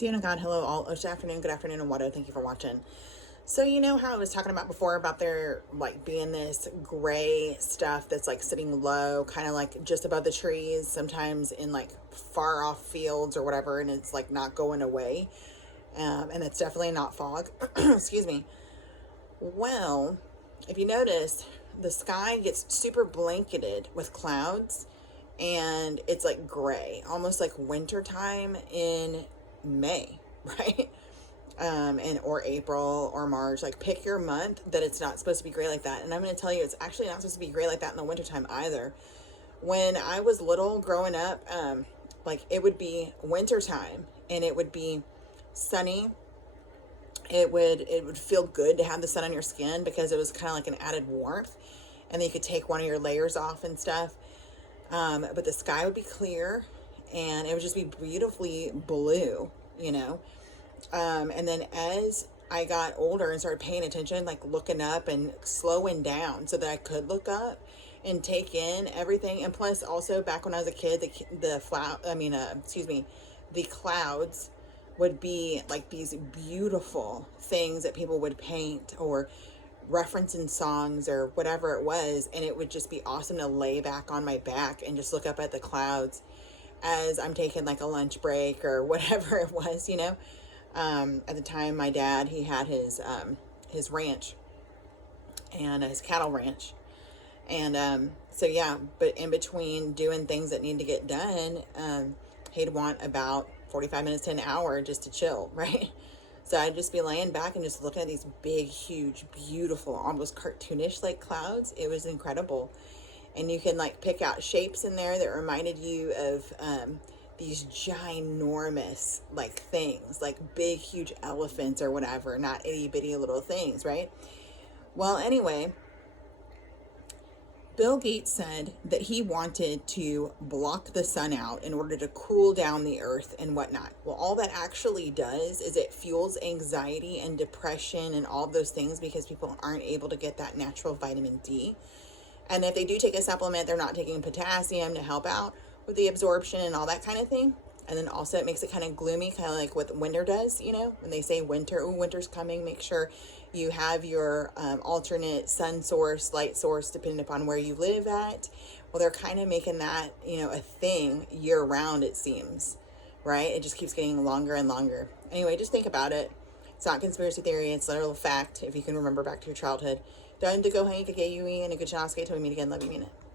Sienna God, hello all. Good afternoon, and Wado. Thank you for watching. So you know how I was talking about before about there like being this gray stuff that's like sitting low, kind of like just above the trees, sometimes in like far off fields or whatever, and it's like not going away. And it's definitely not fog. Excuse me. Well, if you notice, the sky gets super blanketed with clouds and it's like gray, almost like wintertime in May, right? And or April or March. Like pick your month that it's not supposed to be gray like that. And I'm going to tell you, it's actually not supposed to be gray like that in the wintertime either. When I was little growing up, like it would be wintertime and it would be sunny. It would feel good to have the sun on your skin because it was kind of like an added warmth, and then you could take one of your layers off and stuff. But the sky would be clear and it would just be beautifully blue, you know. And then as I got older and started paying attention, like looking up and slowing down so that I could look up and take in everything. And plus also back when I was a kid, the clouds would be like these beautiful things that people would paint or reference in songs or whatever it was, and it would just be awesome to lay back on my back and just look up at the clouds as I'm taking like a lunch break or whatever it was, you know. At the time, my dad, he had his ranch and his cattle ranch, and so yeah, but in between doing things that need to get done, he'd want about 45 minutes to an hour just to chill, right? So I'd just be laying back and just looking at these big, huge, beautiful, almost cartoonish like clouds. It was incredible. And you can like pick out shapes in there that reminded you of these ginormous like things, like big, huge elephants or whatever, not itty bitty little things, right? Well, anyway, Bill Gates said that he wanted to block the sun out in order to cool down the earth and whatnot. Well, all that actually does is it fuels anxiety and depression and all those things because people aren't able to get that natural vitamin D. And if they do take a supplement, they're not taking potassium to help out with the absorption and all that kind of thing. And then also it makes it kind of gloomy, kind of like what winter does, you know, when they say winter, oh, winter's coming, make sure you have your alternate sun source, light source, depending upon where you live at. Well, they're kind of making that, you know, a thing year round, it seems, right? It just keeps getting longer and longer. Anyway, just think about it. It's not conspiracy theory. It's literal fact. If you can remember back to your childhood. Don't go hang, and a good chance to meet again. Love you, mean it.